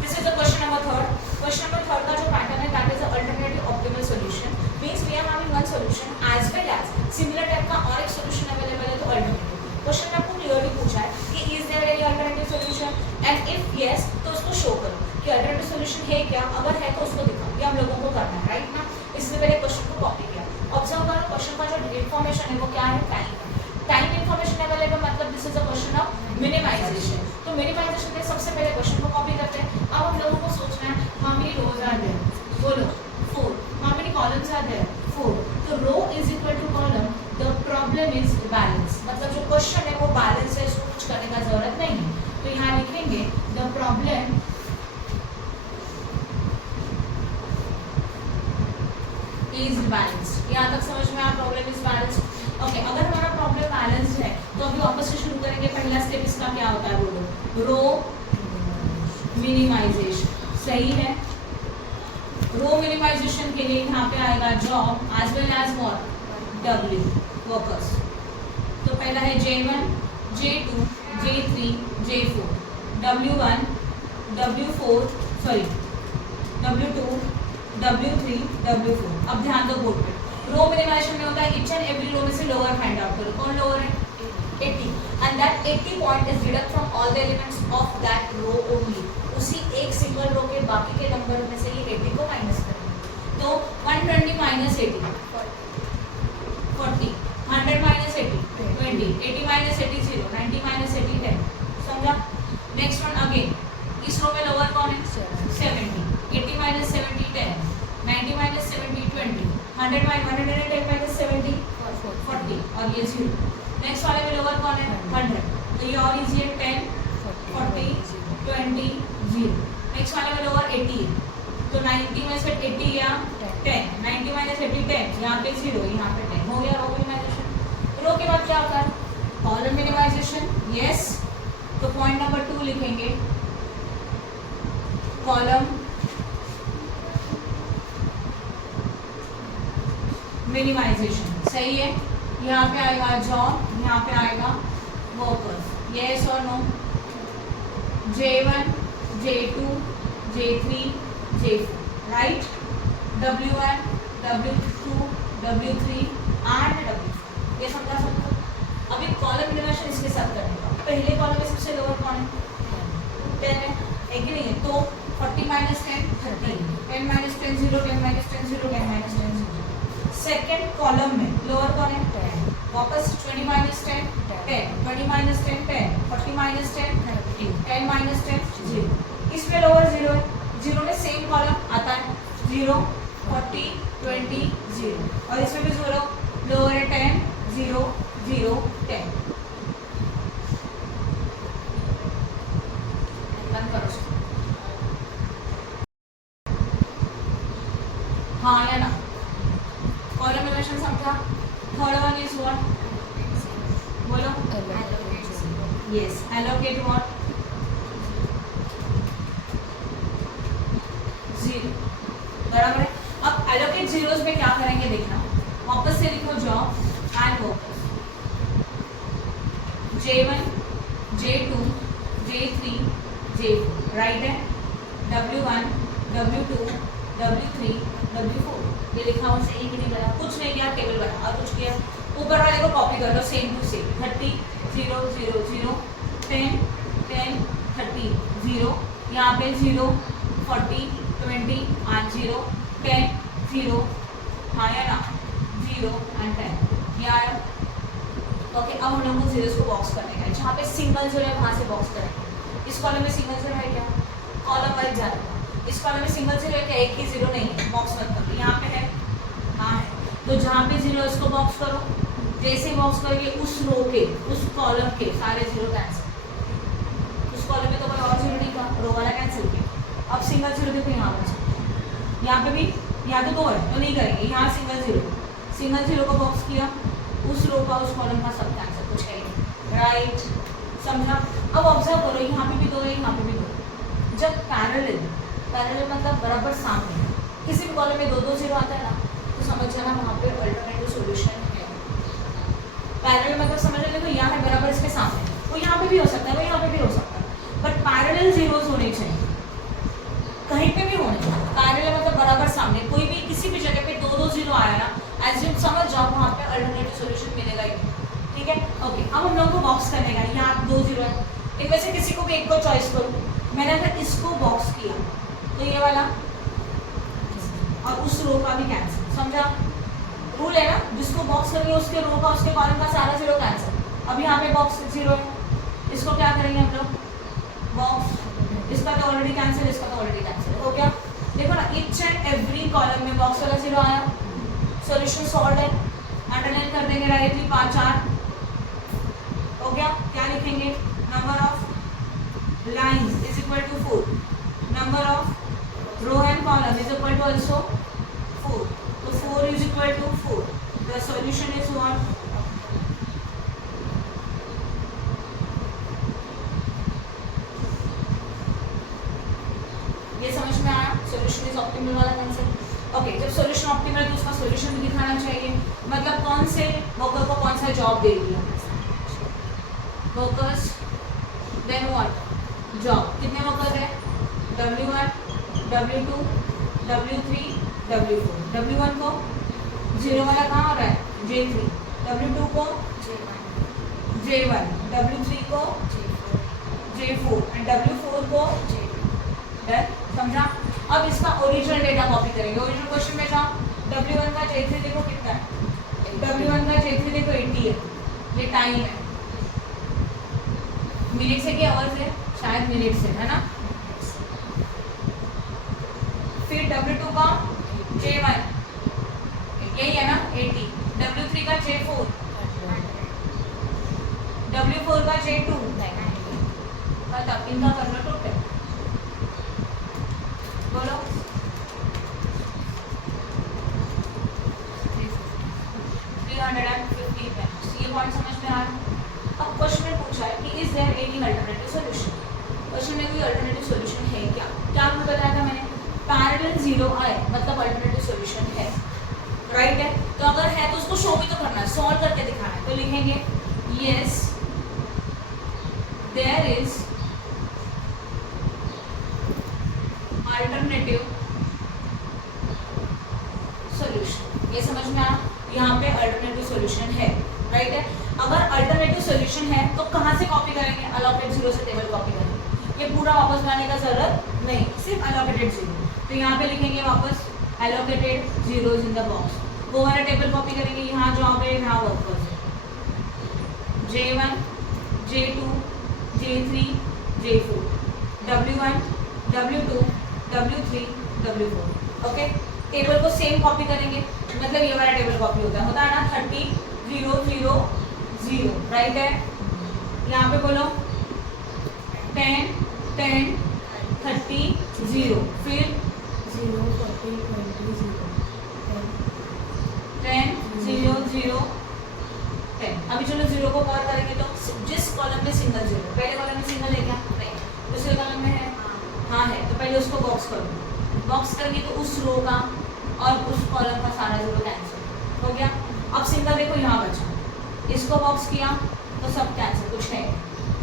This is the question number third. Question number third का जो pattern है that is alternative optimal solution. Means we are having one solution as well as similar type का और एक solution available है तो alternative. Question में आपको क्लियरली पूछा है कि is there any alternative solution and if yes तो उसको शो करो कि अल्टरनेटिव सॉल्यूशन है क्या, अगर है तो उसको दिखाओ. ये हम लोगों को करना है राइट ना. इसलिए मैंने क्वेश्चन को कॉपी किया. ऑब्जर्व करो क्वेश्चन का जो इन्फॉर्मेशन है वो क्या है, टाइम. टाइम इन्फॉर्मेशन अवेलेबल मतलब this is a question of minimisation. तो मिनिमाइजेशन के सबसे पहले क्वेश्चन को कॉपी करते हैं. अब हम लोगों को सोचना है how many rows are there, बोलो 4. How many columns are there, 4. तो row is equal to column. The problem is balance. मतलब जो क्वेश्चन है वो बैलेंस है, इसको कुछ करने का जरूरत नहीं है. तो यहाँ लिखेंगे द प्रॉब्लम इज बैलेंस्ड. यहाँ तक समझ में आया, प्रॉब्लम इज बैलेंस्ड. ओके, अगर हमारा प्रॉब्लम बैलेंस्ड है तो अभी वापस से शुरू करेंगे. पहला स्टेप इसका क्या होता है बोलो, रो मिनिमाइजेशन. सही है. रो मिनिमाइजेशन के लिए यहाँ पे आएगा job as well as what, W workers. तो पहला है J1, J2, J3, J4, W1, W4 sorry W2, W3, W4. अब ध्यान दो बोर्ड पे. रो मिनिमाइजेशन में होता है ईच एंड एवरी रो में से लोअर फाइंड आउट करो. कौन लोअर है, 80. And that 80 point is deduct from all the elements of that row only. उसी एक सिंगल रो के बाकी के नंबर में से ये 80 को माइनस करेंगे. तो 120 माइनस 80 40, 100 माइनस 80 20, 80 माइनस 80 0, 90 माइनस 80 10. समझा. Next one again. इस रो में लोअर कौन है, 70. 80 माइनस 70 10, 90 माइनस 70 20, 100 माइनस 70 40 और ये 0. नेक्स्ट वाले में लोअर कौन है, 100. तो ये और इजी है 10 40 20 0. नेक्स्ट वाले में लोअर 80 है. तो 90 में से 80 या 10, 90 माइनस 80 10, यहाँ पे 0 यहाँ पे 10. हो गया रो मिनिमाइजेशन. रो के बाद क्या होता है, कॉलम मिनिमाइजेशन. यस. तो पॉइंट नंबर 2 लिखेंगे कॉलम मिनिमाइजेशन. सही है. यहाँ पे आएगा जॉब, यहाँ पे आएगा वर्कर्स. यस और no. J1, J2, J3, J4 right. W1, W2, W3 and W4. ये समझा सबको. अभी कॉलम मिनिमाइजेशन इसके साथ करने का. पहले कॉलम में सबसे लोअर कौन है, 10 है कि नहीं है. तो 40 minus 10 30, 10 minus 10 0, 10 minus 10 0, 10 minus 10 0. Second column में लोअर कौन है, 10. वापस 20 माइनस 10 10, 20 माइनस 10 10, 40 माइनस 10 30, 10 माइनस 10 0. इसमें लोअर 0 है. 0 में सेम कॉलम आता है 0 40 20 0. और इसमें भी 0 लोअर है 10 0 0 10. बंद करो उसको. हाँ या ना. कॉलम मिनिमाइजेशन समझा. थर्ड वन इज व्हाट, बोलो. Yes, allocate what, 0. बराबर है. अब एलोकेट जीरोस में क्या करेंगे देखना. वापस से लिखो job and workers. J1, J2, J3, J4 right है. W1, W2, W3, W4. ये लिखा हूँ सही कि नहीं बना, कुछ नहीं किया, टेबल बना. और कुछ किया, ऊपर वाले को कॉपी कर लो सेम टू सेम. 30 0 0 0, 10 10 30 0, यहाँ पे 0 40 20 and 0 10 0. हाँ या ना, 0 and 10. ये आया. ओके, अब हम लोग को जीरोस को बॉक्स करने का है. जहाँ पे सिंगल जीरो है वहाँ से बॉक्स करेंगे. इस कॉलम में सिंगल जीरो है क्या, कॉलम वाइज जाएगा. इस कॉलम में सिंगल जीरो है क्या, एक ही जीरो नहीं है, बॉक्स मत करो. यहाँ पे है, हाँ है. तो जहाँ पे जीरो है उसको बॉक्स करो. जैसे बॉक्स करोगे उस रो के, उस कॉलम के सारे जीरो कैंसिल. उस कॉलम में तो कोई और जीरो नहीं था, रो वाला कैंसिल किया. अब सिंगल जीरो देखो यहाँ पर, यहाँ पे भी, यहाँ तो 2 है तो नहीं करेंगे. यहाँ सिंगल जीरो को बॉक्स किया. उस रो का उस कॉलम का सब कैंसिल, कुछ है नहीं. राइट. समझा. अब ऑब्जर्व करो, यहाँ पे भी 2 है, यहाँ पे भी 2. जब पैरेलल मतलब बराबर सामने किसी भी कॉलम में 2 जीरो आता है ना, तो समझ जाना वहाँ पे अल्टरनेटिव सॉल्यूशन है. पैरेलल मतलब समझ रहे हो, यहाँ है बराबर इसके सामने. वो यहाँ पे भी हो सकता है, वो यहाँ पे भी हो सकता है, बट पैरेलल जीरोस होने चाहिए. अब हम लोग को बॉक्स करने का, यहाँ 2 0 है, इनमें से किसी को भी एक को चॉइस करूँ। मैंने अगर इसको बॉक्स किया तो ये वाला और उस रो का भी कैंसिल, समझा? रूल है ना, जिसको बॉक्स करेंगे उसके रो का उसके कॉलम का सारा 0 कैंसिल। अब यहाँ पे बॉक्स 0 है, इसको क्या करेंगे हम लोग? बॉक्स, इसका तो ऑलरेडी कैंसिल, इसका तो ऑलरेडी कैंसिल हो गया। देखो ना, ईच एंड एवरी कॉलम में बॉक्स वाला 0 आया, सॉल्यूशन सॉल्व है। अंडरलाइन कर देंगे डायरेक्टली 5 4 हो गया। क्या लिखेंगे? Number of lines is equal to 4, number of row and column is equal to also 4, तो 4 is equal to 4, the solution is what? ये समझ में आया? सॉल्यूशन इज ऑप्टिमल वाला कंसेप्ट। ओके, जब सॉल्यूशन ऑप्टिमल है तो उसका सॉल्यूशन भी दिखाना चाहिए, मतलब कौन से वर्कर को कौन सा जॉब दे दिया, वर्कर्स, देन व्हाट? जॉब। कितने वर्कर है? W1, W2, W3, W4। W1 को 0 वाला कहाँ हो रहा है? J3, W2 को J1, W3 को J4 एंड W4 को J2। समझा? अब इसका ओरिजिनल डेटा कॉपी करेंगे। ओरिजिनल क्वेश्चन में जाओ, W1 का J3 देखो कितना है, W1 का J3 देखो 80 है, ये टाइम है, मिनट से कि आवर्स है? शायद मिनट से, है ना? फिर W2 का J1 यही है ना 80, W3 का J4, W4 का J2, तब इनका करना टोटल बोलो। 350 पेन। ये पॉइंट समझ में आ रहा है? अब क्वेश्चन में पूछा है कि is there any alternative solution. Question में कोई अल्टरनेटिव सॉल्यूशन है क्या? क्या आपको बताया था मैंने? पैरेलल 0 आए मतलब अल्टरनेटिव सॉल्यूशन है, राइट है? तो अगर है तो उसको शो भी तो करना है, सॉल्व करके दिखाना है। तो लिखेंगे yes there is alternative solution. ये समझ में आया? यहाँ पे अल्टरनेटिव सॉल्यूशन है, राइट है? अगर अल्टरनेटिव सॉल्यूशन है तो कहाँ से कॉपी करेंगे? अलोकेट 0 से टेबल कॉपी करेंगे। ये पूरा वापस लाने का जरूरत नहीं, सिर्फ अलोकेटेड 0। तो यहाँ पे लिखेंगे वापस एलोकेटेड 0 इन द बॉक्स। वो वाला टेबल कॉपी करेंगे, यहाँ जॉब है, यहाँ वर्कर्स है, J1, J2, J3, J4, W1, W2, W3, W4। Okay, table को सेम कॉपी करेंगे, मतलब ये वाला टेबल कॉपी होता है ना 30 0 0 0, राइट है? यहाँ पे बोलो 10 10 30 0, फिर 0 40 20 0 10 0 0 10। अभी चलो 0 को कवर करेंगे तो जिस कॉलम में सिंगल 0, पहले कॉलम में सिंगल है क्या? नहीं। दूसरे कॉलम में है? हाँ है। तो पहले उसको बॉक्स करो, बॉक्स करेंगे तो उस रो का और उस कॉलम का सारा 0 कैंसिल हो गया। अब सिंगल देखो यहाँ बचा, इसको बॉक्स किया तो सब कैंसिल, कुछ है।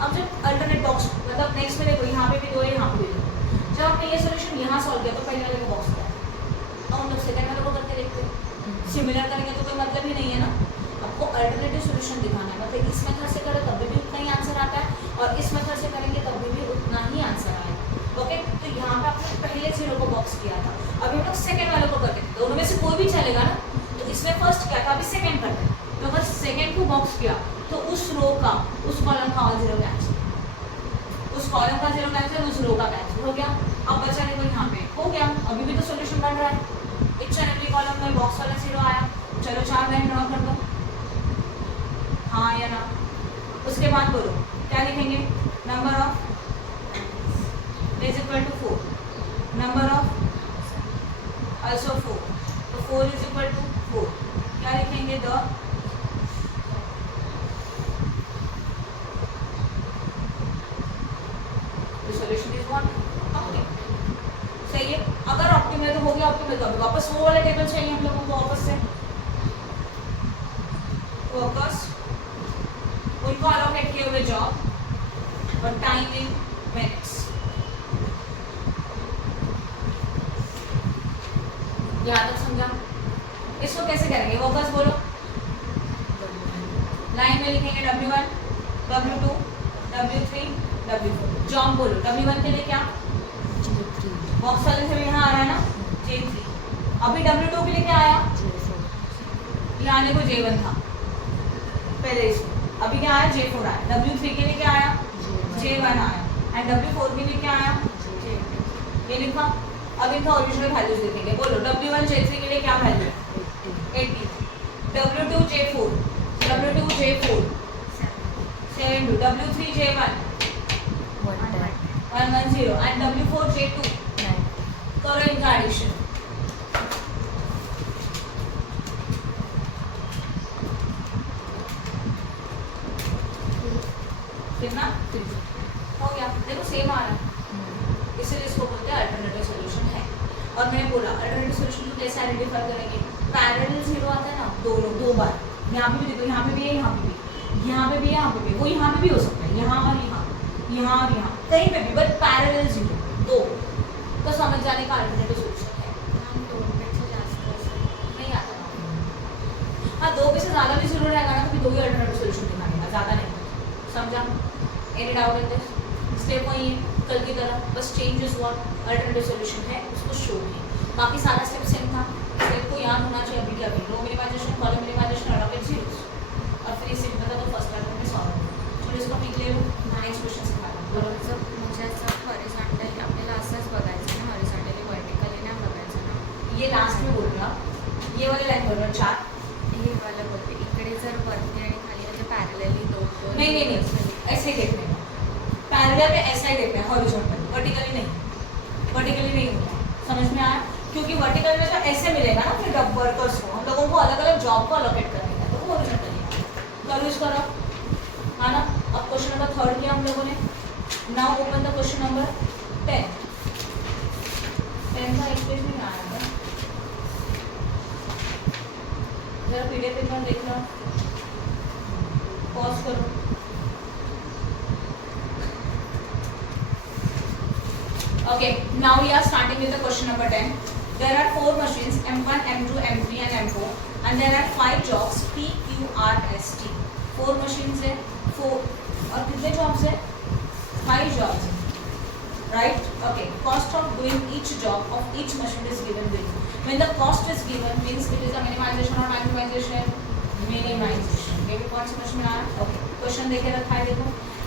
अब जब अल्टरनेट बॉक्स मतलब नेक्स्ट में देखो, यहाँ पे भी 2 है, यहाँ पे भी 2। जब आपने ये सोल्यूशन यहाँ सॉल्व किया तो पहले वाले को बॉक्स किया, तो हम लोग सेकंड वाले को करके देखते हैं। सिमिलर करेंगे तो कोई मतलब ही नहीं है ना। आपको अल्टरनेटिव सोल्यूशन दिखाना है, मतलब इस मेथड से करें तब भी उतना ही आंसर आता है और इस मेथड से करेंगे तब भी उतना ही आंसर आएगा। ओके, तो यहाँ पे आपने पहले 0 को बॉक्स किया था, अभी हम लोग सेकंड वाले को करते हैं। दोनों में से कोई भी चलेगा ना, तो इसमें फर्स्ट किया था, अभी सेकंड करते हैं। तो अगर सेकंड को बॉक्स किया तो उस रो का उस कॉलम का और 0 कैंसिल, उस कॉलम का 0 कैंसिल, उस रो का कैंसिल हो गया। अब बचा देखो यहाँ पे हो गया, अभी भी तो सोल्यूशन बन रहा है। इच एंड एवरी कॉलम में बॉक्स वाला 0 आया। चलो 4 लाइन ड्रॉ कर दो, हाँ या ना। उसके बाद बोलो क्या लिखेंगे? Number of is equal to 4, number of also 4, तो 4 इज इक्वल टू 4। क्या लिखेंगे? The solution is what? Optimal. सही है। अगर ऑप्टिमल तो हो गया, ऑप्टिमल तो वापस वो वाला टेबल चाहिए हम लोगों को वापस से। वर्कर्स उनको अलोकेट किए हुए जॉब और टाइम इन मिनट्स। यहाँ तक समझा? इसको कैसे करेंगे? वर्कर्स बोलो, लाइन में लिखेंगे W1 W2 W3 W4। Job बोलो W1 के लिए क्या J3 बॉक्स वाले से यहाँ आ रहा है ना J3। अभी W2 के लिए क्या आया J4 यहाँ आने को J1 था पहले इसमें, अभी क्या आया J4 आया। W3 के लिए क्या आया J1 आया एंड W4 के लिए क्या आया ये लिखा। अब इनका ओरिजिनल वैल्यूज देखेंगे। बोलो W1 J3 के लिए क्या वैल्यू है 80, W2 J4 72, W3 J1 110 and W4 J2 करो इनका एडिशन। कितना हो गया देखो सेम आ रहा है, इसीलिए इसको बोलते हैं अल्टरनेटिव सॉल्यूशन है। और मैंने बोला अल्टरनेटिव सॉल्यूशन को कैसे आइडेंटिफाई करेंगे, पैरेलल जीरो आता है ना दो बार, यहाँ पे भी देखो, यहाँ पे भी है, यहाँ पे भी, यहाँ पे भी है, यहाँ पे भी, वो यहाँ पे भी हो सकता है, यहाँ और यहाँ, यहाँ और यहाँ, कहीं पे भी, बट पैरेलल जीरो दो तो समझ जाने का अल्टरनेटिव सॉल्यूशन है। नहीं आता हाँ, दो पे से ज़्यादा भी जीरो रहेगा ना तो भी दो ही अल्टरनेटिव सॉल्यूशन दिखाने का, ज़्यादा नहीं। समझा? Any doubt in this? Step वही है कल की तरह, बस change is what alternative solution है उसको शो है, बाकी सारा स्टेप सेम था। स्टेप को याद होना चाहिए अभी क्या भी, row minimization column minimization allocate zeros और फिर इसे पता तो फर्स्ट पार्ट में सॉल्व होगा। चलो इसको पिक ले लो, नेक्स्ट क्वेश्चन सिखा दो। म्हणजे असं हॉरिझॉन्टली आपल्याला असंच बघायचं ना, हॉरिझॉन्टली वर्टिकली नाही बघायचं ना। ये लास्ट में बोल रहा, ये वाली लाइन बोल रहा 4 हे वाला बोलते इकडे जर वरती आणि खाली म्हणजे पॅरलली दो नहीं ऐसे ही देखने का, पैरेलल में ऐसा ही देखना है, हॉरिजॉन्टली, वर्टिकली नहीं, वर्टिकली नहीं होता। समझ में आया? क्योंकि वर्टिकल में तो ऐसे मिलेगा ना फिर वर्कर्स को, हम लोगों को अलग अलग जॉब को अलोकेट करने का, तो वो हॉरिजॉन्टली करो इसको रहो, हाँ ना। अब क्वेश्चन नंबर 3 किया हम लोगों ने। Now open the question number 10 का एक पेज में आया है, जरा पीडीएफ पेपर देख लो, पॉज करो। Okay, now we are starting with the question number 10. There are 4 machines M1, M2, M3 and M4 and there are 5 jobs P, Q, R, S, T. 4 machines है, 4 और कितने jobs है? 5 jobs है, right? Okay, cost of doing each job of each machine is given with. When the cost is given means it is a minimization or maximization? Minimization. ये भी कौन सी machine में आ रहा है? Okay, क्वेश्चन देखे रखा है देखो,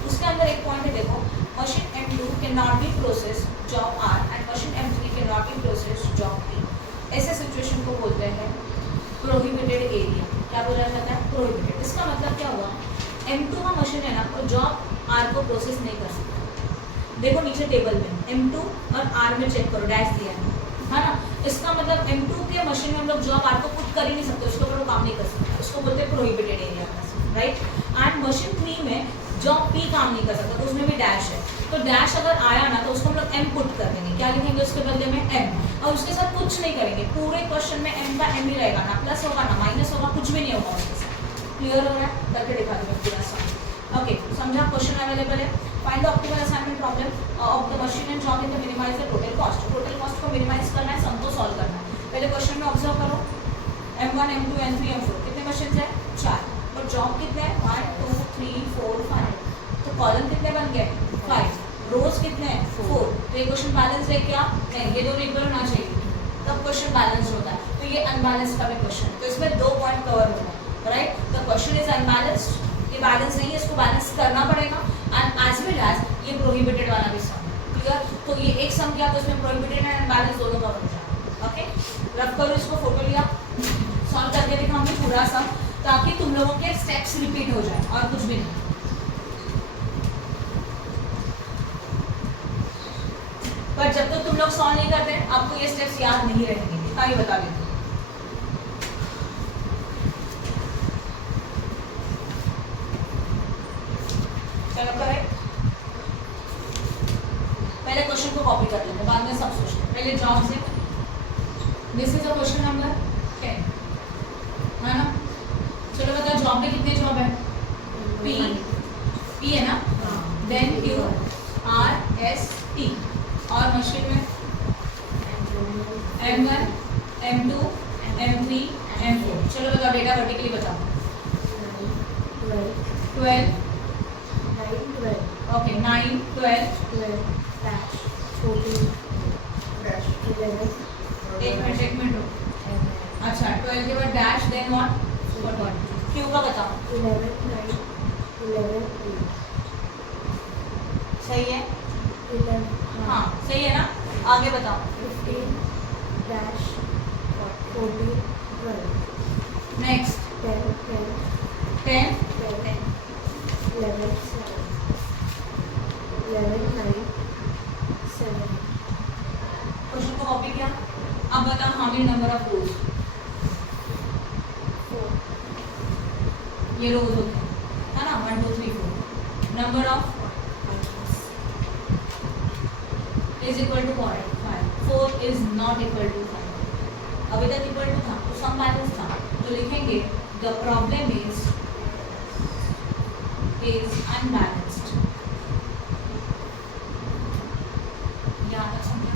उसके अंदर एक पॉइंट है देखो, machine M2 cannot be process job R and machine M3 cannot be process job P। ऐसे सिचुएशन को बोलते हैं प्रोहिबिटेड एरिया। क्या बोला जाता है? प्रोहिबिटेड। इसका मतलब क्या हुआ, M2 का मशीन है ना, वो जॉब R को प्रोसेस नहीं कर सकता। देखो नीचे टेबल में M2 और R में चेक करो, डैश दिया है ना। इसका मतलब M2 के मशीन में हम लोग जॉब R को पुट कर ही नहीं सकते, उसके ऊपर वो काम नहीं कर सकता, उसको बोलते हैं prohibited area, right. And machine 3 में जॉब P काम नहीं कर सकता, तो उसमें भी डैश है, तो डैश अगर आया ना तो उसको हम लोग M पुट कर देंगे। क्या लिखेंगे उसके बदले में? M। और उसके साथ कुछ नहीं करेंगे, पूरे क्वेश्चन में M का M ही रहेगा, ना प्लस होगा ना माइनस होगा, कुछ भी नहीं होगा उसके साथ। क्लियर हो रहा है? करके दिखा दूँ पूरा सॉल्व। ओके, समझा? क्वेश्चन अवेलेबल है। Find the optimal assignment problem of the machine and job in the minimise the total cost. Total cost को मिनिमाइज करना है, सम को सॉल्व करना है। पहले क्वेश्चन में ऑब्जर्व करो, M1, M2, M3, M4 कितने मशीन है? 4 और जॉब कितने हैं? 1 2 3 4 5। तो कॉलम कितने बन गए? 5। रोज कितने हैं? 4। तो ये क्वेश्चन बैलेंस है क्या? नहीं, ये दोनों इक्वल होना चाहिए, तब क्वेश्चन बैलेंस होता है। तो ये अनबैलेंस का भी क्वेश्चन, तो इसमें 2 पॉइंट कवर होगा, right. The question is unbalanced, ये बैलेंस नहीं है, इसको बैलेंस करना पड़ेगा। एंड एज वेल एज ये प्रोहिबिटेड वाला भी सम। क्लियर? तो ये एक सम किया तो इसमें प्रोहिबिटेड एंड अनबैलेंस दोनों कवर हो जाएगा। ओके, रब करो इसको, फोटो लिया, सॉल्व करके दिखाऊंगी पूरा सम, ताकि तुम लोगों के स्टेप्स रिपीट हो जाए और कुछ भी नहीं। पर जब तक तुम लोग सॉल्व नहीं करते आपको ये स्टेप्स याद नहीं रहेंगे, इतना ही बता देती हूँ। चलो करेक्ट, पहले क्वेश्चन को कॉपी कर लेते, बाद में सब सोचते। पहले जॉब से, this is a question number 10, है ना। चलो बताओ जॉब में कितने जॉब है? पी है ना, then Q R S T, और मशीन में M1, M2, M3, M4। चलो बताओ डेटा वर्टिकली बताओ। 12 9, 12. Okay 9 12 12 dash 14 dash 11. एक मिनट रुक। अच्छा 12 के बाद डैश देन व्हाट 14 क्यू का बताओ 11 9 11 8. सही है 11 हाँ सही है ना आगे बताओ 15 dash 14 12. नेक्स्ट 10 10 10 10 11 7 11 9 7. क्वेश्चन को कॉपी किया अब बताओ हाउ मेनी नंबर ऑफ रोज 4 ये रोज होते हैं है ना 1 2 3 4 number of is equal to 5 4 is not equal to 5 अभी तक इक्वल टू था तो सम बैलेंस था तो लिखेंगे द प्रॉब्लम इज अनबैलेंस्ड यहाँ तक समझा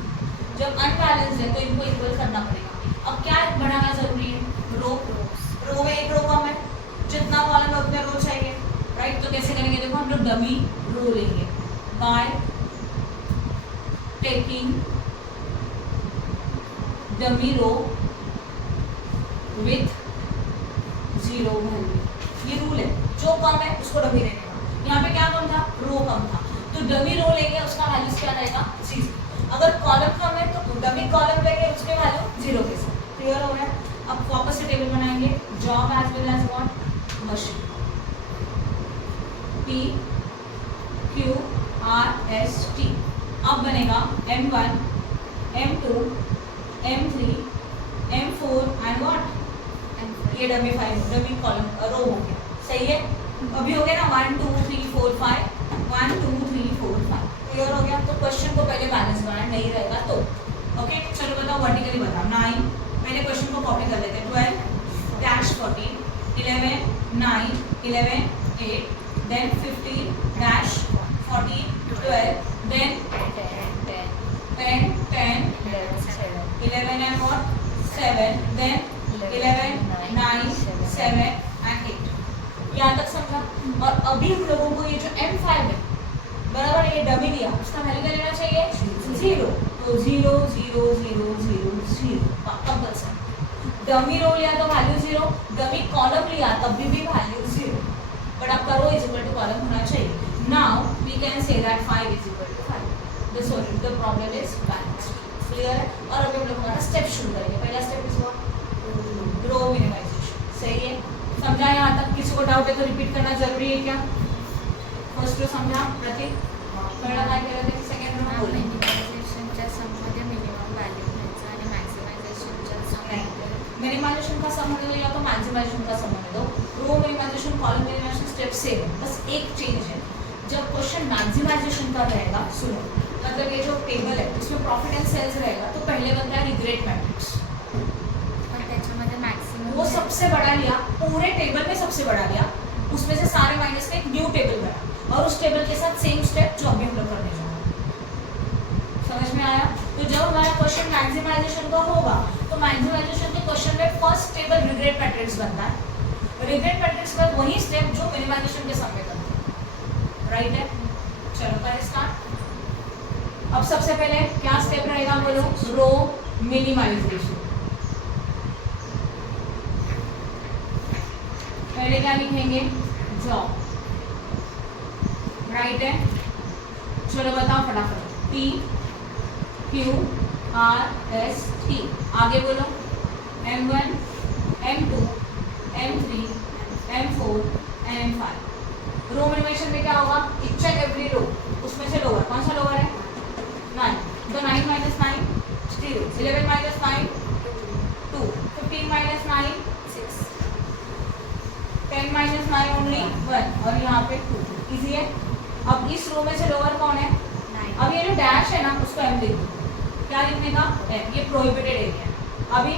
जब अनबैलेंस्ड है तो इनको इक्वल करना पड़ेगा अब क्या बढ़ाना जरूरी है रो में एक रो कम है जितना कॉलम है उतने रो चाहिए राइट तो कैसे करेंगे देखो हम लोग डमी रो लेंगे by taking dummy row with 0 value ये रूल है जो कम है उसको डमी लेने का यहाँ पे क्या कम था रो कम था तो डमी रो लेंगे उसका वैल्यू क्या रहेगा 0 अगर कॉलम कम है तो डमी कॉलम लेंगे उसके वैल्यू 0 के साथ क्लियर हो गया अब वापस से टेबल बनाएंगे job as well as what machine P Q R S T अब बनेगा M1 M2 M3 M4 and what ये डमी 5 डमी कॉलम रो हो गया सही है अभी हो गया ना 1 2 3 4 5 1 2 3 4 5 क्लियर हो गया तो क्वेश्चन को पहले बैलेंस बनाना नहीं रहेगा तो ओके चलो बताओ वर्टिकली बताओ 9 मैंने क्वेश्चन को कॉपी कर लेते हैं 12 dash 14 11 9 11 8 then 15 dash 14 12 then 10 11 and what 7 then 11 9 7 and 8 यहाँ तक समझा और अभी हम लोगों को ये जो M5 है बराबर है ये डमी लिया उसका वैल्यू क्या लेना चाहिए 0 तो 0 0 0 0 0 कंपल्सरी डमी रो लिया तो वैल्यू 0 डमी कॉलम लिया तब भी वैल्यू 0 बट आपका row is equal to column होना चाहिए now we can say that 5 is equal to 5 the solution the problem is balanced clear है और अभी हम लोग हमारा स्टेप शुरू करेंगे पहला step is what row minimisation सही है समझा यहाँ तक किसी को डाउट है तो रिपीट करना जरूरी है क्या फर्स्ट रो समझा प्रतीक पहिला काय केलं ते सेकंड रो बोल मिनिमायझेशनच्या सममध्ये मिनिमम व्हॅल्यू घ्यायचं आणि मॅक्सिमायझेशनच्या सममध्ये मिनिमाइजेशन का संबंध लो या तो मैक्सिमाइजेशन का संबंध लो row minimization column minimization step same है बस एक चेंज है जब क्वेश्चन मैक्सिमाइजेशन का रहेगा सुनो मतलब ये जो टेबल है इसमें प्रॉफिट एंड सेल्स रहेगा तो पहले बनता है रिग्रेट मैट्रिक्स पण त्याच्यामध्ये मॅक्सिमम वो सबसे बड़ा लिया पूरे टेबल में सबसे बड़ा लिया उसमें से सारे माइनस का एक न्यू टेबल बना और उस टेबल के साथ सेम स्टेप जो अभी हम लोग करने जा रहे हैं समझ में आया तो जब हमारा क्वेश्चन मैक्सिमाइजेशन का होगा तो मैक्सिमाइजेशन के क्वेश्चन में फर्स्ट टेबल रिग्रेट मैट्रिक्स बनता है रिग्रेट मैट्रिक्स का वही स्टेप जो मिनिमाइजेशन के समय करते हैं राइट है चलो पहले स्टार्ट अब सबसे पहले क्या स्टेप रहेगा बोलो रो मिनिमाइजेशन पहले क्या लिखेंगे जॉब राइट है चलो बताओ फटाफट P Q R S T आगे बोलो M1 M2 M3 M4 M5 रो मिनिमाइजेशन में क्या होगा ईच एंड एवरी रो उसमें से लोअर कौन सा लोअर है 9 तो 9 minus 9 0 11 minus 9 2 15 minus 9 6 10 minus 9 only 1 और यहाँ पे 2 इजी है अब इस रो में से लोअर कौन है अब ये जो डैश है ना उसको M लिख दो क्या लिखने का M ये प्रोहिबिटेड एरिया है अभी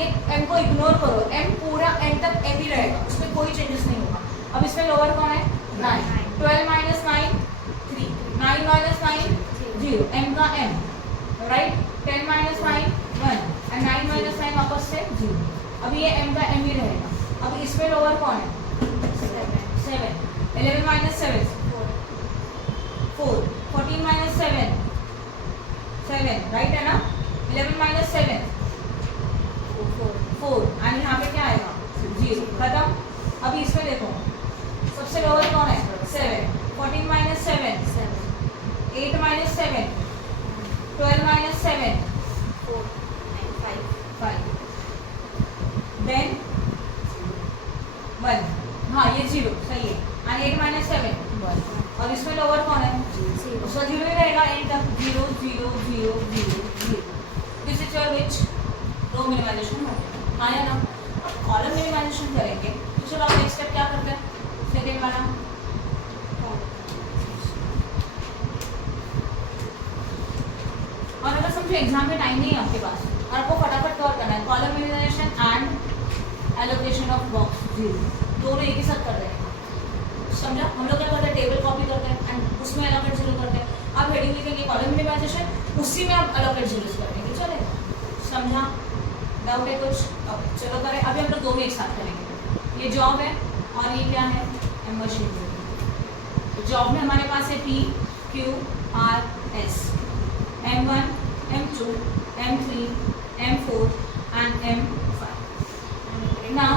ये M को इग्नोर करो M पूरा एंड तक M ही रहेगा उसमें कोई चेंजेस नहीं होगा अब इसमें लोअर कौन है 9 12 minus 9 3 9 minus 9 0 M का M right 10 minus 9 1 and 9 minus 9 वापस से 0 अभी ये M का M ही रहेगा अब इसमें लोअर कौन है 7 11 minus 7 4 4, 14 minus 7, 7, राइट है ना? 11 minus 7, 4, एंड यहाँ पे क्या आएगा? 0, खत्म। अभी इसमें देखो, सबसे लोअर कौन है? 7, 14 minus 7, 8 minus 7, 12 minus 7, 5, then 1, हाँ ये 0 सही है, एंड 8 minus 7, 1, और इसमें लोअर कौन है? उसका 0 ही रहेगा एंड तक, 0 0 0 0 0। This is your which row minimisation हो गया, हाँ या ना? अब कॉलम मिनिमाइजेशन करेंगे तो चलो आप नेक्स्ट स्टेप क्या करते हैं? सेकेंड वाला, और अगर समझो एग्जाम में टाइम नहीं है आपके पास और आपको फटाफट कवर करना है, column minimisation and allocation of box 0 दोनों एक ही साथ कर देंगे। समझा? हम लोग क्या करते हैं? टेबल कॉपी करते हैं एंड उसमें एलोकेट 0 करते हैं। आप हेडिंग लिखेंगे कॉलम मिनिमाइजेशन, उसी में आप एलोकेट 0 कर देंगे, चलेगा? समझा? डाउट है कुछ? ओके चलो करें। अभी हम लोग दोनों एक साथ करेंगे। ये जॉब है और ये क्या है? मेंबरशिप। जॉब में हमारे पास है P Q R S, M1 M2 M3 M4 and M5। Now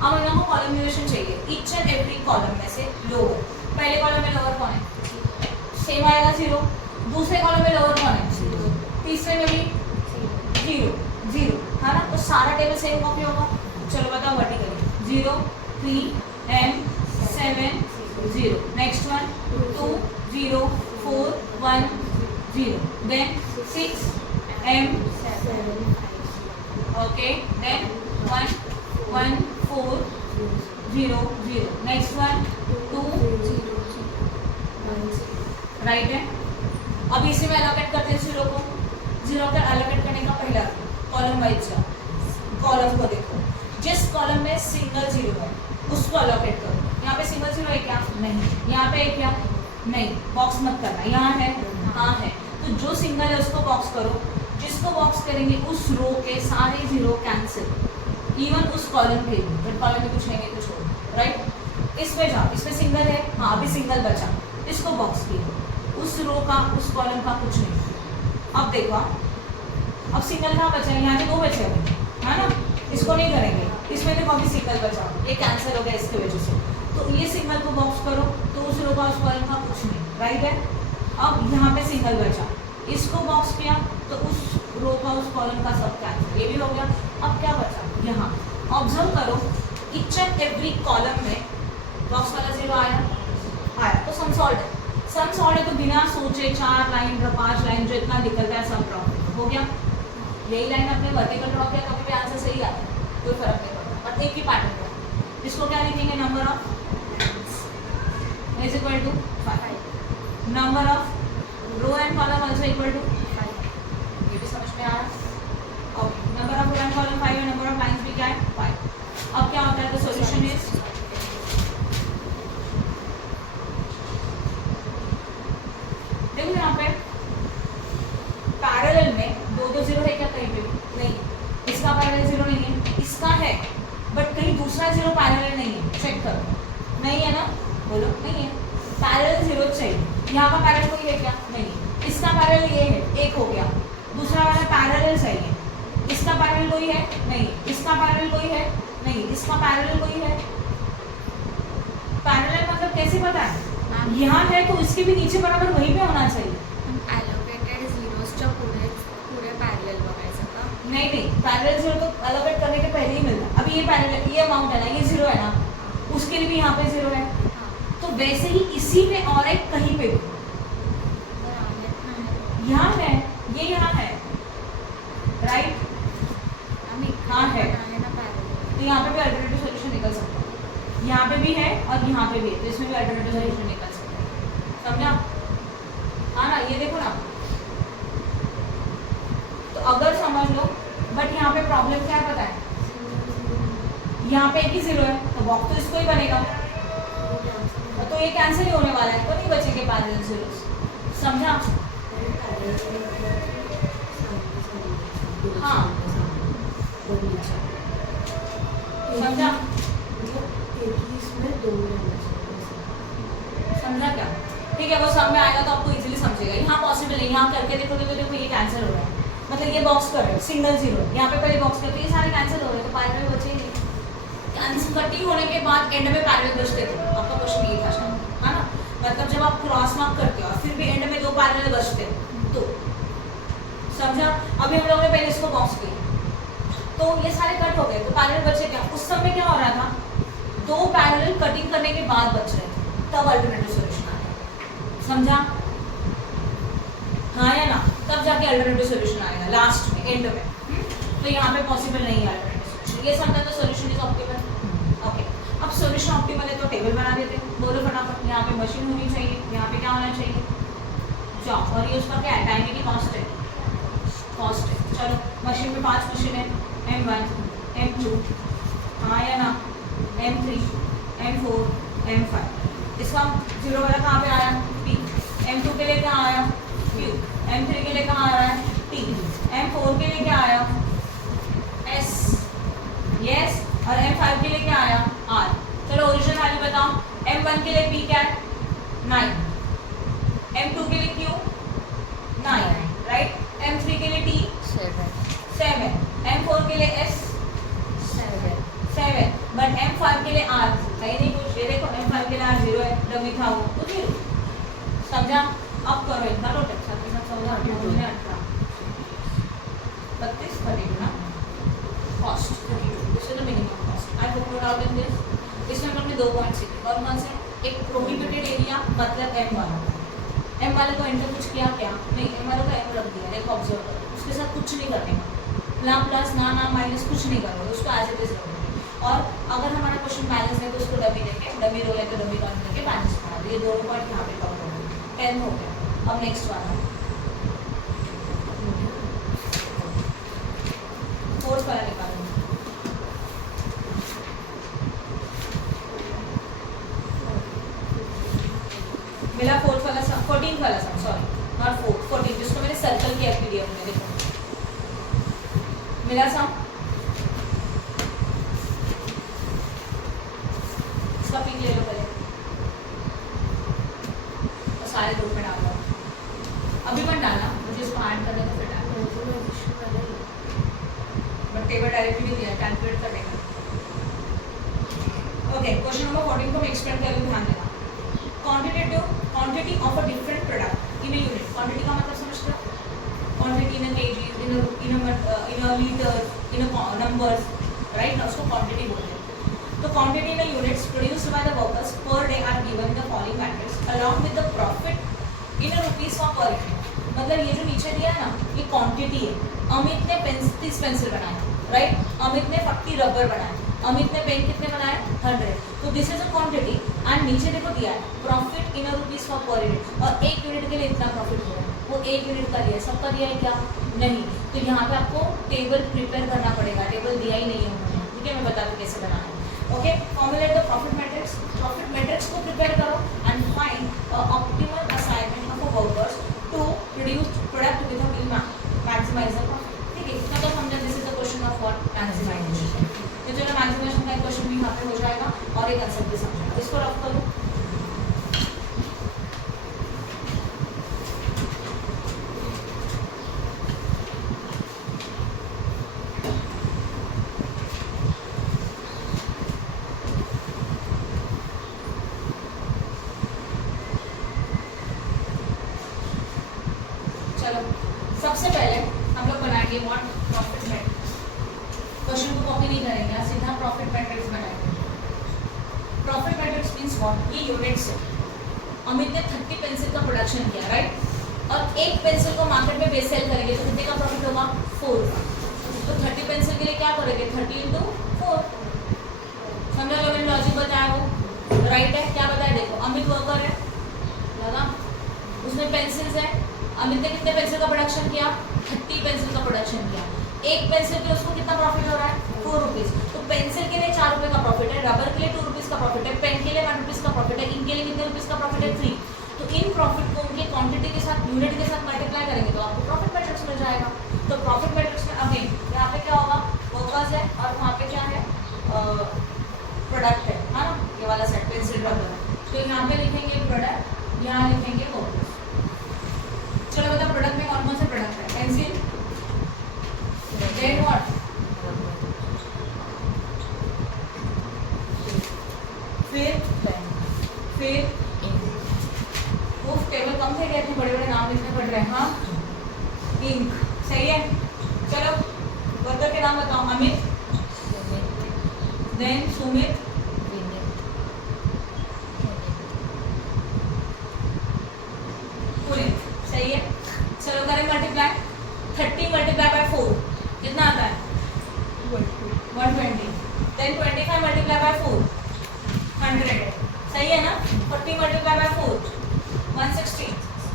अब हम लोगों को कॉलम मिनिमाइजेशन चाहिए ईच एंड एवरी कॉलम में से लोअर। पहले कॉलम में लोअर कौन है? सेम आएगा 0। दूसरे कॉलम में लोअर कौन है? 0। तीसरे में भी 0 0, है ना? तो सारा टेबल सेम कॉपी होगा। चलो बताओ vertically 0 3 M 7 0, next one 2 0 4 1 0, then 6 M 7, okay, then 1 1 4 0 0, next one 2 right है। अब इसी में एलोकेट करते हैं 0 को। 0 का एलोकेट करने का पहला कॉलम वाइज कॉलम को देखो, जिस कॉलम में सिंगल 0 है उसको एलोकेट करो। यहाँ पे सिंगल 0 है क्या? नहीं। यहाँ पे है क्या? नहीं। बॉक्स मत करना। यहाँ है? हाँ है। तो जो सिंगल है उसको बॉक्स करो, जिसको बॉक्स करेंगे उस रो के सारे 0 कैंसिल, इवन उस कॉलम के भी। जब कॉलम में कुछ नहीं है तो छोड़ो, राइट? इसमें जाओ, इसमें सिंगल है, हाँ अभी सिंगल बचा, इसको बॉक्स किया, उस रो का उस कॉलम का कुछ नहीं। अब देखो अब सिंगल कहाँ बचा है? यहाँ पे 2 बचे हैं, है ना? इसको नहीं करेंगे, इसमें देखो अभी सिंगल बचा, ये कैंसिल हो गया इसकी वजह से। तो ये सिंगल को बॉक्स करो तो उस रो का उस कॉलम का कुछ नहीं, राइट है? अब यहाँ पे सिंगल बचा, इसको बॉक्स किया तो उस रो का उस कॉलम का सब कैंसिल, ये भी हो गया। अब क्या बचा? यहाँ ऑब्जर्व करो, ईच एंड एवरी कॉलम में बॉक्स वाला 0 आया तो सम सॉल्व है। सम सॉल्व है तो बिना सोचे 4 लाइन 5 लाइन जो इतना निकलता है सब ड्रॉ हो गया। यही लाइन अपने वर्टिकल ड्रॉ किया, कभी भी आंसर सही आता है, कोई फर्क नहीं पड़ता, और एक ही पैटर्न है। इसको क्या लिखेंगे? Number of is equal to 5, number of row and column also equal to 5। ये भी समझ में आ रहा है? Okay, number of row and column 5 है, नंबर ऑफ लाइंस भी क्या है? 5। अब क्या होता है? द सॉल्यूशन इज देखो यहाँ पे पैरेलल में 2 0 है क्या? कहीं पे नहीं। इसका पैरेलल 0 नहीं है, इसका है बट कहीं दूसरा 0 पैरेलल नहीं है, चेक करो। नहीं है ना? बोलो नहीं है। पैरेलल 0 चाहिए। यहाँ का पैरेलल कोई है क्या? नहीं। इसका पैरेलल ये है, 1 हो गया। दूसरा वाला पैरेलल चाहिए, इसका पैरेलल कोई है? नहीं। इसका पैरेलल कोई है? नहीं। इसका पैरेलल कोई है? पैरेलल मतलब कैसे पता है? यहाँ है तो इसके भी नीचे बराबर वहीं पे होना चाहिए। ॲलोकेटेड झिरोजच्या पुढे पॅरलल बघायचं का? नहीं, पैरेलल 0 तो एलोकेट करने के पहले ही मिलता है। अभी ये पैरेलल, ये अमाउंट है ना, ये 0 है ना, उसके लिए भी यहाँ पे 0 है। हां, तो वैसे ही इसी में और एक कहीं पे भी तर आहेत ना? यहाँ है, ये यहाँ है, राइट? आम्ही हाँ है। आहे ना पॅरलल. तो यहाँ पे भी अल्टरनेटिव सॉल्यूशन निकल सकता है। यहाँ पे भी है और यहाँ पे भी है, तो इसमें भी अल्टरनेटिव सॉल्यूशन निकल सकता है। समझा? हाँ ना? ये देखो ना, तो अगर समझ लो, बट यहाँ पे प्रॉब्लम क्या है पता है? यहाँ पे एक ही 0 है तो बॉक्स तो इसको ही बनेगा, तो ये कैंसिल ही होने वाला है, तो नहीं बचेंगे पैरेलल 0। समझा? हाँ समझा? मतलब एक ही इसमें 2 रहना चाहिए। समझा क्या? ठीक है, वो सब में आएगा तो आपको इजीली समझेगा। यहाँ पॉसिबल नहीं, यहाँ करके देखोगे तो देखो ये कैंसिल हो रहा है, मतलब ये बॉक्स कर रहे हो सिंगल जीरो, यहाँ पे पहले बॉक्स करते ये सारे कैंसिल हो रहे हैं, तो पैरेलल बचे ही नहीं। कटिंग होने के बाद एंड में पैरेलल बचते थे, आपका क्वेश्चन ये था शायद, है ना? मतलब जब आप क्रॉस मार्क करते हो और फिर भी एंड में दो पैरेलल बचते हैं, तो समझा? अभी हम लोगों ने पहले इसको बॉक्स किया तो ये सारे कट हो गए, तो पैरेलल बचे क्या? उस समय क्या हो रहा था, दो पैरेलल कटिंग करने के बाद बच रहे थे, तब अल्टरनेटिव सॉल्यूशन आया। समझा? हाँ या ना? तब जाके अल्टरनेटिव सॉल्यूशन आएगा लास्ट में, एंड में। तो यहाँ पे पॉसिबल नहीं है अल्टरनेटिव सॉल्यूशन। ये समझा तो सॉल्यूशन इज ऑप्टिमल। ओके, अब सॉल्यूशन ऑप्टिमल है तो टेबल बना देते हैं। बोलो फटाफट, यहाँ पे मशीन होनी चाहिए, यहाँ पे क्या होना चाहिए? जॉब। और ये उसका क्या है? टाइम की कॉस्ट है, कॉस्ट है। चलो, मशीन में 5 मशीन है, M1, M2, हाँ या ना? M3, M4, M5। इसका 0 वाला कहाँ पे आया? P। M2 के लिए क्या आया? Q। M3 के लिए कहाँ आ रहा है? T। M4 के लिए क्या आया? S। यस। और M5 के लिए क्या आया? R। चलो ओरिजिनल वैल्यू बताओ। M1 के लिए P क्या है? 9। M2 के लिए Q 9, राइट? M3 के लिए T 7, M4 के लिए S 7, बट M5 के लिए R है नहीं कुछ। ये देखो M5 के लिए R 0 है, डमी था वो, तो 0। समझा? अब करो इतना टोटल 14, 18, 32, 32 ना? Cost 32, this is the minimum cost. I hope you out in this. इसमें हमने 2 पॉइंट सीखे। कौन से? एक प्रोहिबिटेड एरिया, मतलब M वाला। M वाले को एंटर कुछ किया क्या? नहीं, M वाले को M रख दिया। देखो ऑब्जर्व करो, उसके साथ कुछ नहीं करने का, ना प्लस ना माइनस, कुछ नहीं करोगे, उसको एज इट इज रखोगे। और अगर हमारा क्वेश्चन बैलेंस है तो उसको डमी लेके, डमी रो लेके डमी कॉइन लेके बैलेंस बना दो। ये दोनों पॉइंट यहाँ पे कवर हो गए, 10 हो गया। अब नेक्स्ट वाला, फोर्थ वाला निकालो। मिला फोर्थ वाला सम, 14th वाला सम, सॉरी नॉट 4, 14, जिसको मैंने सर्कल किया पीडीएफ में। देखो मिला सम, इसका पिक ले लो पहले और सारे ग्रुप में डाल दो। अभी मत डालना, मुझे इसको ऐड करने तो फिर डालना, बट टेबल डायरेक्टली दिया है कैलकुलेट करने का। ओके, क्वेश्चन नंबर 14 को मैं एक्सप्लेन करूँ, ध्यान देना। Quantity of a different product in a unit. Quantity का मतलब समझते हो? Quantity in a KG, in a litre, in a numbers, right ना? उसको क्वांटिटी बोलते हैं। तो quantity in a units produced by the workers per day are given the following matrix along with the profit in a rupees per unit. मतलब ये जो नीचे दिया है ना, ये क्वांटिटी है। अमित ने 30 पेंसिल बनाया, राइट? अमित ने 40 रबर बनाया, अमित ने पेन कितने बनाए? 100। तो this is a quantity and नीचे देखो दिया है profit in a rupees per unit, और एक यूनिट के लिए इतना प्रॉफिट हो रहा है। वो एक यूनिट का दिया है, सबका दिया है क्या? नहीं। तो यहाँ पे आपको टेबल प्रिपेयर करना पड़ेगा, टेबल दिया ही नहीं है उन्होंने, ठीक है? मैं बता दूँ कैसे बनाना है। Okay, formulate the profit matrix. Profit matrix को प्रिपेयर करो and find optimal assignment of workers to produce product with a will maximise the profit. ठीक है, इतना तो समझा। This is the question of what? Maximisation. तो चलो मैक्सिमाइजेशन का क्वेश्चन भी यहाँ पे हो जाएगा और एक कंसेप्ट भी समझेगा। इसको रफ करो। चलो, सबसे पहले हम लोग बनाएंगे व्हाट? Profit matrix. क्वेश्चन को कॉपी नहीं करेंगे, आज सीधा प्रॉफिट मैट्रिक्स बनाएंगे। Profit matrix means what? ये यूनिट्स है। अमित ने 30 पेंसिल का प्रोडक्शन किया, राइट? और एक पेंसिल को मार्केट में बेच सेल करेंगे तो कितने का प्रॉफिट होगा? 4 का। तो 30 पेंसिल के लिए क्या करेंगे? 30 × 4। समझा? जो मैंने लॉजिक बताया वो राइट है। क्या बताया? देखो, अमित वर्कर है, लगा? उसमें पेंसिल्स है। अमित ने कितने पेंसिल का प्रोडक्शन किया? 30 पेंसिल का प्रोडक्शन किया। एक पेंसिल के उसको कितना प्रॉफिट हो रहा है? 4 रुपीज़। तो पेंसिल के लिए 4 रुपये का प्रॉफिट है, रबर के लिए 2 रुपीज़ का प्रॉफिट है, पेन के लिए 1 रुपीज़ का प्रॉफिट है, इनके लिए कितने रुपीज़ का प्रॉफिट है? 3। तो इन प्रॉफिट को उनके क्वांटिटी के साथ, यूनिट के साथ मल्टीप्लाई करेंगे तो आपको प्रॉफिट मैट्रिक्स मिल जाएगा। तो प्रॉफिट मैट्रिक्स में अगेन यहाँ पे क्या होगा? वर्कर्स है और वहाँ पे क्या है? प्रोडक्ट है ना? ये वाला सेट पेंसिल रबर। तो यहाँ पे लिखेंगे प्रोडक्ट यहाँ लिखेंगे वो। चलो बता प्रोडक्ट में कौन कौन से प्रोडक्ट है? पेंसिल, देन व्हाट, फिर वो टेबल कम थे क्या? इतने बड़े बड़े नाम लिखने पड़ रहे हैं। हाँ, इंक, सही है। चलो वर्कर के नाम बताओ। अमित, देन सुमित, पुनीत, सही है। चलो करें मल्टीप्लाई। 30 मल्टीप्लाई बाय 4 कितना आता है? 120। देन 25 मल्टीप्लाई बाय 4 100, सही है ना। 40 multiply by 4 160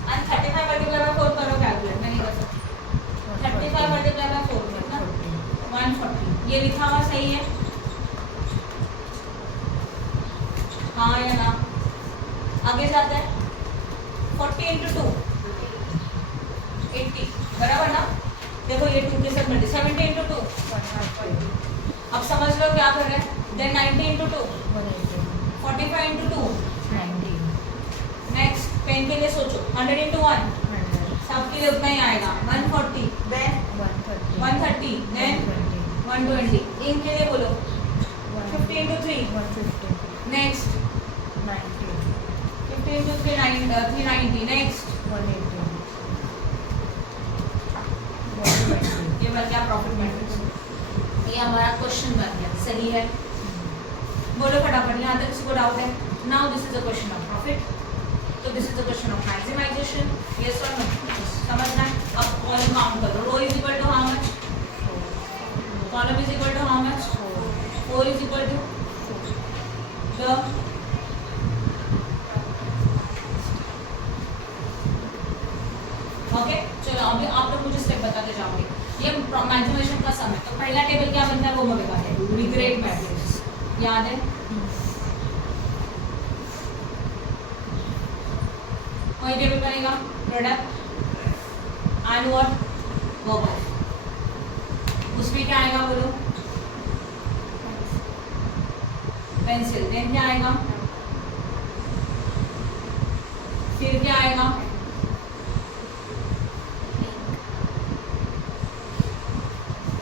and 35 multiply by 4 करो कैलकुलेट, मैं नहीं कर सकती। 35 मल्टीप्लाई बाय 4 कितना? 140। ये लिखा हुआ सही है? हाँ या ना? आगे जाते हैं। 40 इंटू 2 80, बराबर ना। देखो ये 2 के साथ मल्टी। 70 इंटू 2 अब समझ लो क्या कर रहे हैं। Then 90 into 2 45 into 2 next. Pen के लिए सोचो। 100 इंटू 1 सबके लिए उतना ही आएगा। 140 देन 130 देन 120। इंक के लिए बोलो 50 इंटू 3 नेक्स्ट। 50 into 390 next. ये बन गया प्रॉफिट मैट्रिक्स। ये हमारा क्वेश्चन बन गया, सही है। बोलो फटाफट, यहाँ तक किसी को डाउट है? Now this is a question of profit, तो this is a question of maximization. Yes और नो? समझना है। अब कॉलम काउंट करो। Row is equal to how much? Column is equal to how much? 4 is equal to the okay. चलो अभी आप लोग मुझे स्टेप बताते जाओगे। ये मैक्सिमाइजेशन का सम है, तो पहला टेबल क्या बनता है वो मैं बताते हैं। रिग्रेट मैट्रिक्स याद है? कोई टेबल बनेगा प्रोडक्ट एंड व्हाट वर्क। उसमें क्या आएगा बोलो? पेंसिल। देन क्या आएगा? फिर क्या आएगा?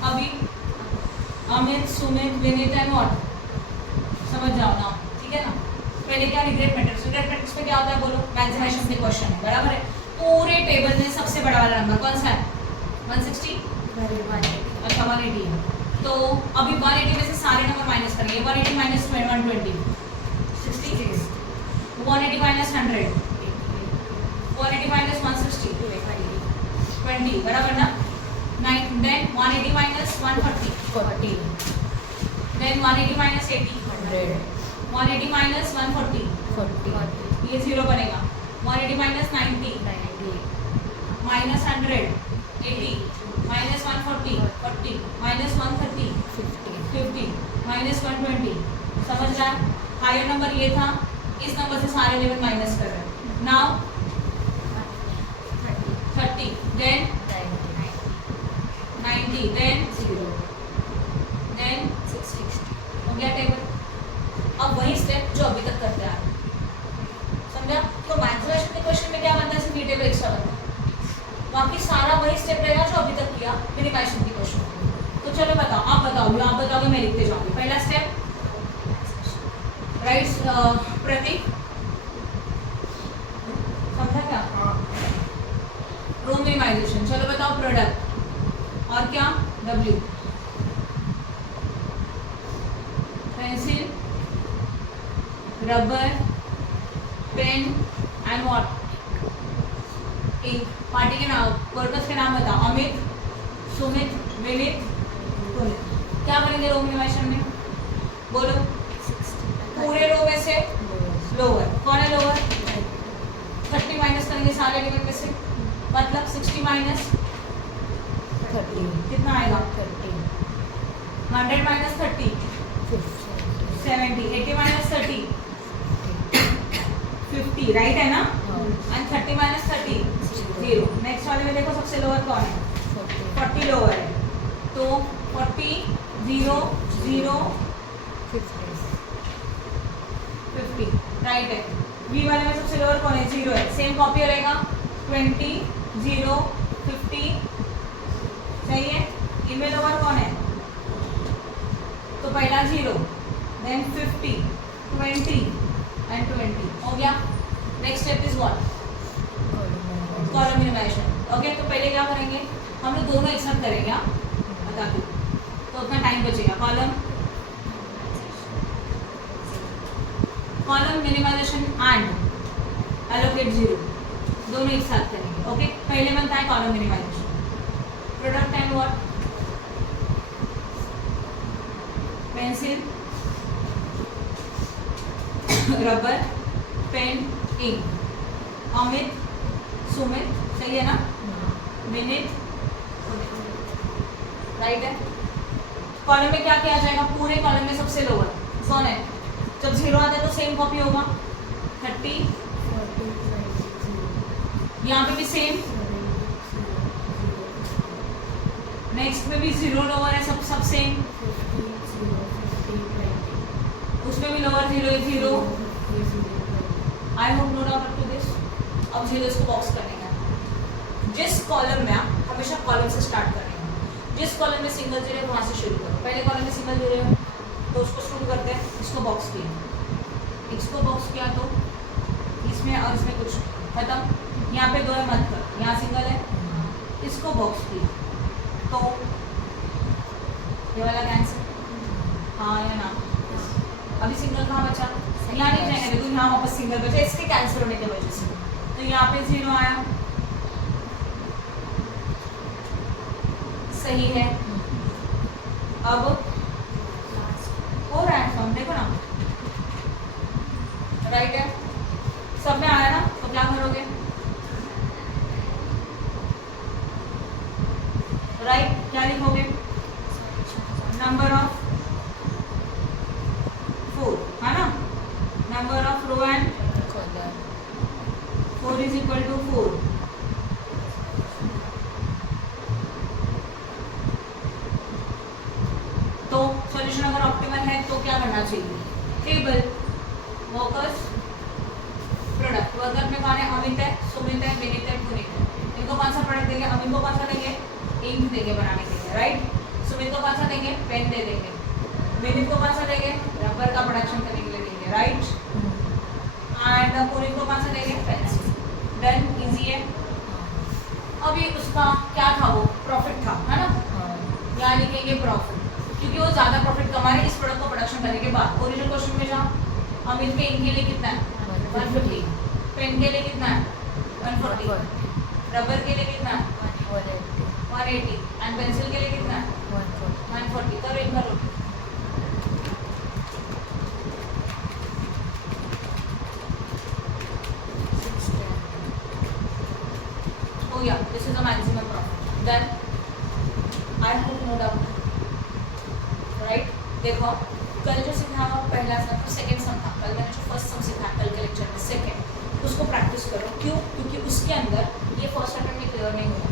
अभी अमित, सुमित, विनीत एंड व्हाट, समझ जाओ ना, ठीक है ना। पहले क्या? Regret matrix. रिग्रेट मैट्रिक्स में क्या होता है बोलो? मैक्सिमाइजेशन के क्वेश्चन है, बराबर है। पूरे टेबल में सबसे बड़ा वाला नंबर कौन सा है? 160। अच्छा 180 है। तो अभी 180 में से सारे नंबर माइनस करेंगे। 180 माइनस 120 60, 180 माइनस 100 180 माइनस 160 20, बराबर ना। 9 then 180 minus 140 40 then 180 minus 80 100 180 minus 140 40 ये 0 बनेगा। 180 minus 90 90 minus 100 80 minus 140 40 minus 130 50 minus 120। समझ रहा है? हायर नंबर ये था, इस नंबर से सारे लेवल माइनस कर रहे हैं। नाउ 30 देन 90 देन 0 देन 60 हो गया टेबल। अब वही स्टेप जो अभी तक करते आ रहे हैं, समझा? तो मैक्सिमाइजेशन के क्वेश्चन में क्या बनता है? सिर्फ ये टेबल एक्स्ट्रा बनता है, बाकी सारा वही स्टेप रहेगा जो अभी तक किया मिनिमाइजेशन के क्वेश्चन में। तो चलो बताओ, आप बताओगे, आप बताओगे, मैं लिखते जाऊंगी। पहला स्टेप राइट प्रतीक, समझा क्या? Row minimisation. चलो बताओ प्रोडक्ट और क्या? W pencil, rubber, pen and what? Ink. Party के नाम, वर्कर्स के नाम बताओ। अमित, सुमित, विनीत, पुनीत। क्या करेंगे रो मिनिमाइजेशन में? बोलो। पूरे रो में से लोअर कौन है? लोअर 30 माइनस करेंगे सारे एलिमेंट में से, मतलब 60 माइनस 30 कितना आएगा? 30 100 माइनस 30 70 80 माइनस 30 50, राइट है ना। And 30 minus 30 0। नेक्स्ट वाले में देखो सबसे लोअर कौन है? 40 लोअर है, तो 40 0 0 50, राइट है। बी वाले में सबसे लोअर कौन है? 0 है, सेम कॉपी रहेगा 20 0 50 सही है। इनमें लोअर कौन है? तो पहला 0 देन 50 20 एंड 20 हो गया। Next step is what? Column minimisation. Okay, तो पहले क्या करेंगे हम लोग? दोनों एक साथ करेंगे, बता दो तो उतना टाइम बचेगा। कॉलम मिनिमाइजेशन एंड एलोकेट 0 दोनों एक साथ करेंगे। ओके, पहले बनता है column minimisation. Product and what? Pencil rubber pen ink. Amit Sumit सही है ना? विनीत राइट है। कॉलम में क्या किया जाएगा? पूरे कॉलम में सबसे लोअर कौन है? जब 0 आता है तो सेम कॉपी होगा 30, यहाँ पे भी सेम, नेक्स्ट में भी 0 लोअर है, सब सेम, उसमें भी lower 0 0। I hope no doubt up to this. अब 0 इसको बॉक्स करने का। जिस कॉलम में आप हमेशा कॉलम से स्टार्ट करेंगे, जिस कॉलम में सिंगल 0 है वहाँ से शुरू करो। पहले कॉलम में सिंगल 0 है तो उसको शुरू करते हैं, इसको बॉक्स किया, इसको बॉक्स किया तो इसमें और इसमें कुछ खत्म। यहाँ पे 2 है मत कर, यहाँ सिंगल है, इसको बॉक्स किया तो ये वाला कैंसिल, हाँ या ना। अभी सिंगल कहाँ बचा? यहाँ नहीं जाएंगे, देखो यहाँ वापस सिंगल बचा, इसके कैंसिल होने की वजह से। तो यहाँ पे 0 आया, सही है। अब हो रहा है फॉर्म, देखो ना राइट है, सब में आया ना। तो क्या करोगे? राइट क्या लिखोगे? नंबर ऑफ 4 है ना, number of row and 4 is equal to 4। तो सॉल्यूशन अगर ऑप्टिमल है तो क्या करना चाहिए? टेबल वर्कर्स प्रोडक्ट, वर्कर में कौन है? अमित है, सुमित है, विनीत है, पुनीत है। इनको कौन सा प्रोडक्ट देंगे? अमित को कौन सा देंगे? इंक देंगे बनाने के लिए, राइट। सुमित को कौन सा देंगे? पेन दे देंगे। विनीत को कौन सा देंगे? रबर का प्रोडक्शन करने के लिए देंगे, राइट। एंड पुनीत को कौन सा देंगे? पेंसिल। डन, इजी है। अभी उसका क्या था? वो प्रॉफिट था, है ना। यहाँ लिखेंगे प्रॉफिट, क्योंकि वो ज़्यादा प्रॉफिट कमा रहे इस प्रोडक्ट को प्रोडक्शन करने के बाद। ओरिजिनल क्वेश्चन में जहाँ अमित के इंक के लिए कितना है? 150, पेन के लिए कितना है? 140, रबर के लिए कितना है? 180 एंड पेंसिल के लिए कितना है? 140। करो एक करो। हो गया, this is the maximum profit. Then I hope no doubt, right. देखो कल जो सिखाया पहला सम तो सेकंड सम था, कल मैंने जो फर्स्ट सम सिखाया कल के लेक्चर में सेकंड, उसको प्रैक्टिस करो। क्यों? क्योंकि उसके अंदर ये फर्स्ट अटेम्प्ट में क्लियर नहीं हुआ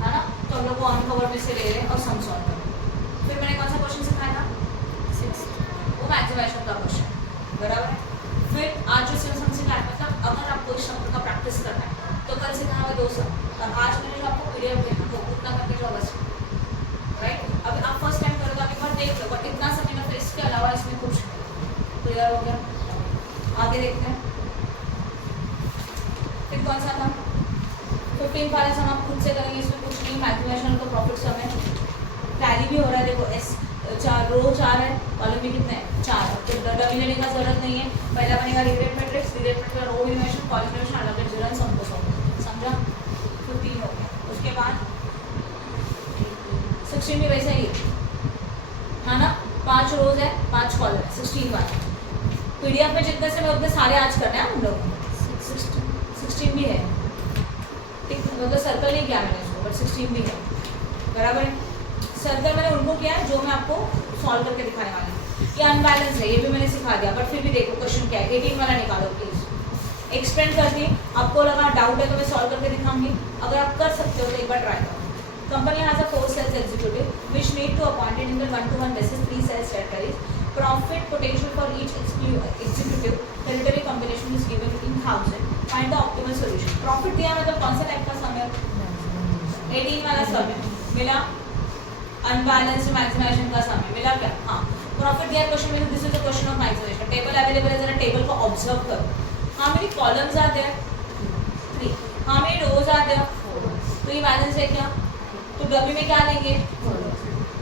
है ना, तो हम लोग को ऑन कवर में से ले रहे हैं और सम सॉल्व करो। फिर मैंने कौन सा क्वेश्चन सिखाया था? 6, वो मैक्सिमाइजेशन का क्वेश्चन, बराबर है। फिर आज जो सम सिखाया, मतलब अगर आपको इस शब्द का प्रैक्टिस करना है तो कल सिखाया हुआ 2 सम, और आज मैंने जो आपको पीडीएफ दिया तो उतना करके जाओ बस, राइट। अब आप फर्स्ट टाइम करो तो आप एक बार देख लो, बट इतना समझना, फिर इसके अलावा इसमें कुछ क्लियर हो गया। आगे देखते हैं। फिर कौन सा था? 15 वाला सम आप खुद से करेंगे, इसमें कुछ नहीं, मैक्सिमाइजेशन का प्रॉफिट सम है। टैली भी हो रहा है, देखो एस 4 रो 4 है, कॉलम भी कितने हैं? 4। तो डमी लेने का जरूरत नहीं है। पहला बनेगा रिग्रेट मैट्रिक्स, रिग्रेट मैट्रिक्स रो मिनिमाइजेशन, कॉलम मिनिमाइजेशन, अलग जुड़न सम को सम, समझा? 15 हो गया। उसके बाद 16 भी वैसा ही है ना, 5 रोज है 5 कॉलम है, 16 वाला। पीडीएफ में जितने से मैं उतने सारे आज करने हैं हम लोग। 16 भी है, ठीक, मतलब सर्कल नहीं किया मैंने इसको, बट 16 भी है, बराबर है। सर्कल मैंने उनको किया है जो मैं आपको सॉल्व करके दिखाने वाली हूँ। ये अनबैलेंस है, ये भी मैंने सिखा दिया, बट फिर भी देखो क्वेश्चन क्या है। 18 वाला निकालो प्लीज। एक्सप्लेन करती, आपको लगा डाउट है तो मैं सॉल्व करके दिखाऊंगी, अगर आप कर सकते हो तो एक बार ट्राई करो। Company has a 4 sales executive which need to appointed in the 1-to-1 basis 3 sales territories. profit potential for each executive territory combination is given in 1000. Find the optimal solution. Profit दिया मतलब कौन सा type का सम है? 18 वाला सम है, मिला? Unbalanced maximisation का सम है, मिला क्या? हाँ, प्रॉफिट दिया क्वेश्चन में, this is the question of maximisation. Table available है, जरा टेबल को ऑब्जर्व करो. How many columns are there? 3. How many rows are there? तो ये बैलेंस है क्या? तो डब्ल्यू में क्या लेंगे?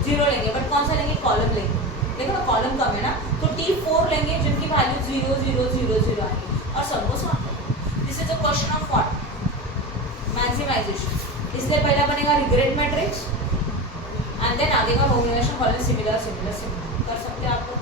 0 लेंगे, बट कौन सा लेंगे? कॉलम लेंगे. देखो ना कॉलम कम है ना, तो T4 लेंगे जिनकी वैल्यू 0 0 0 0 आएगी और सबको सॉल्व करो. This is a question of what? Maximisation. इसलिए पहला बनेगा रिग्रेट मैट्रिक्स एंड देन आगे का combination column similar similar similar कर सकते हैं आप.